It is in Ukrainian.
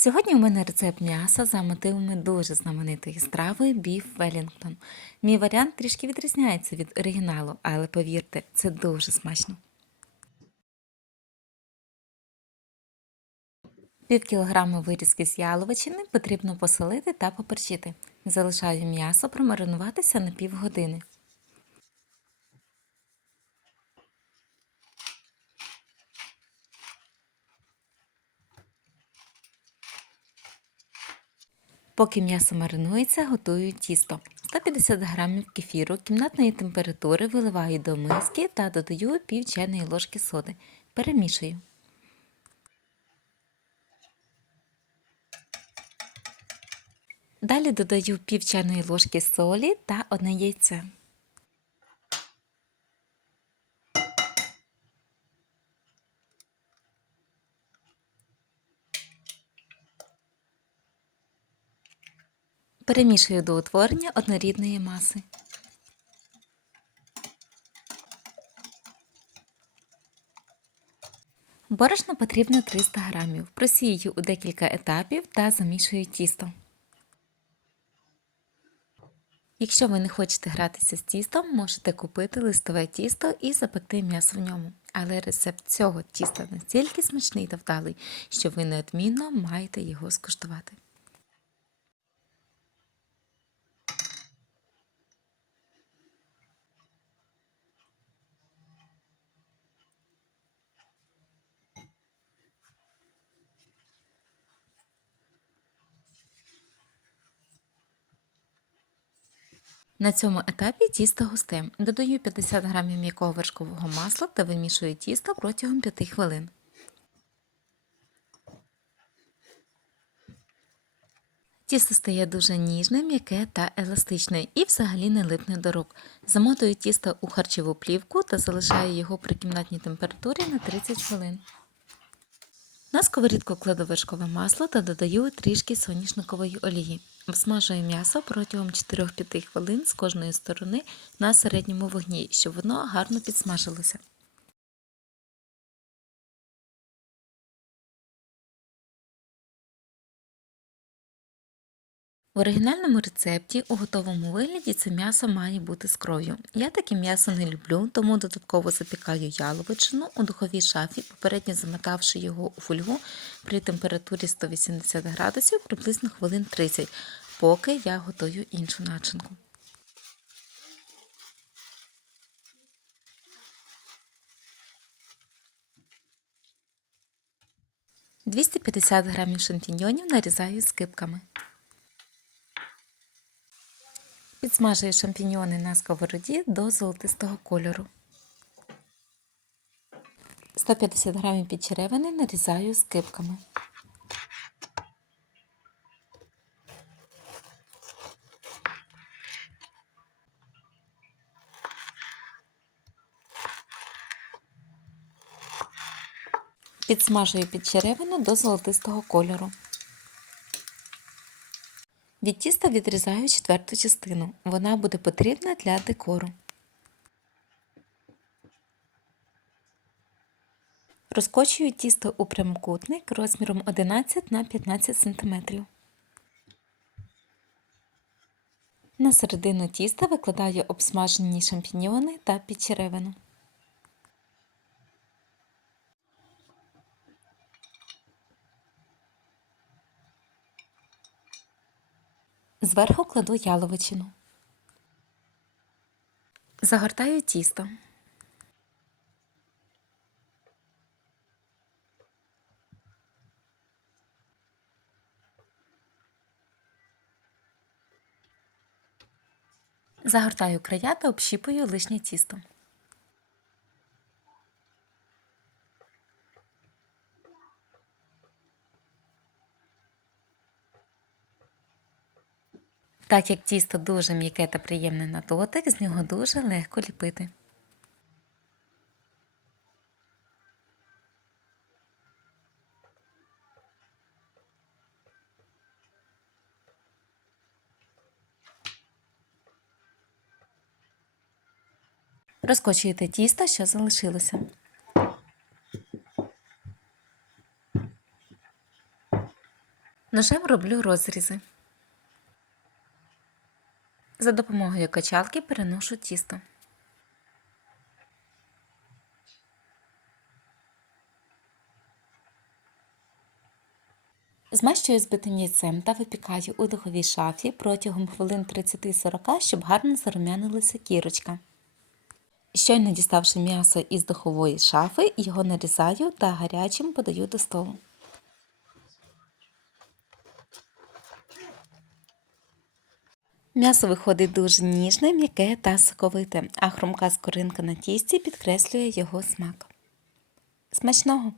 Сьогодні у мене рецепт м'яса за мотивами дуже знаменитої страви Біф Велінгтон. Мій варіант трішки відрізняється від оригіналу, але повірте, це дуже смачно. Пів кілограма вирізки з яловичини потрібно посолити та поперчити. Залишаю м'ясо промаринуватися на півгодини. Поки м'ясо маринується, готую тісто. 150 г кефіру кімнатної температури виливаю до миски та додаю пів чайної ложки соди. Перемішую. Далі додаю пів чайної ложки солі та одне яйце. Перемішую до утворення однорідної маси. Борошна потрібно 300 г. Просію у декілька етапів та замішую тісто. Якщо ви не хочете гратися з тістом, можете купити листове тісто і запекти м'ясо в ньому. Але рецепт цього тіста настільки смачний та вдалий, що ви неодмінно маєте його скуштувати. На цьому етапі тісто густе. Додаю 50 г м'якого вершкового масла та вимішую тісто протягом 5 хвилин. Тісто стає дуже ніжне, м'яке та еластичне і взагалі не липне до рук. Замотую тісто у харчову плівку та залишаю його при кімнатній температурі на 30 хвилин. На сковорідку кладу вершкове масло та додаю трішки соняшникової олії. Обсмажую м'ясо протягом 4-5 хвилин з кожної сторони на середньому вогні, щоб воно гарно підсмажилося. В оригінальному рецепті у готовому вигляді це м'ясо має бути з кров'ю. Я таке м'ясо не люблю, тому додатково запікаю яловичину у духовій шафі, попередньо замотавши його у фольгу при температурі 180 градусів приблизно хвилин 30, поки я готую іншу начинку. «250 грамів шампіньйонів нарізаю скибками. Підсмажую шампіньйони на сковороді до золотистого кольору. 150 грамів підчеревини нарізаю скибками. Підсмажую підчеревину до золотистого кольору. Від тіста відрізаю четверту частину. Вона буде потрібна для декору. Розкочую тісто у прямокутник розміром 11 на 15 см. На середину тіста викладаю обсмажені шампіньйони та підчеревину. Зверху кладу яловичину. Загортаю тісто. Загортаю края та общіпую лишнє тісто. Так як тісто дуже м'яке та приємне на дотик, з нього дуже легко ліпити. Розкочуєте тісто, що залишилося. Ножем роблю розрізи. За допомогою качалки переношу тісто. Змащую збитим яйцем та випікаю у духовій шафі протягом хвилин 30-40, щоб гарно зарум'янилася кірочка. Щойно діставши м'ясо із духової шафи, його нарізаю та гарячим подаю до столу. М'ясо виходить дуже ніжне, м'яке та соковите, а хрумка скоринка на тісті підкреслює його смак. Смачного!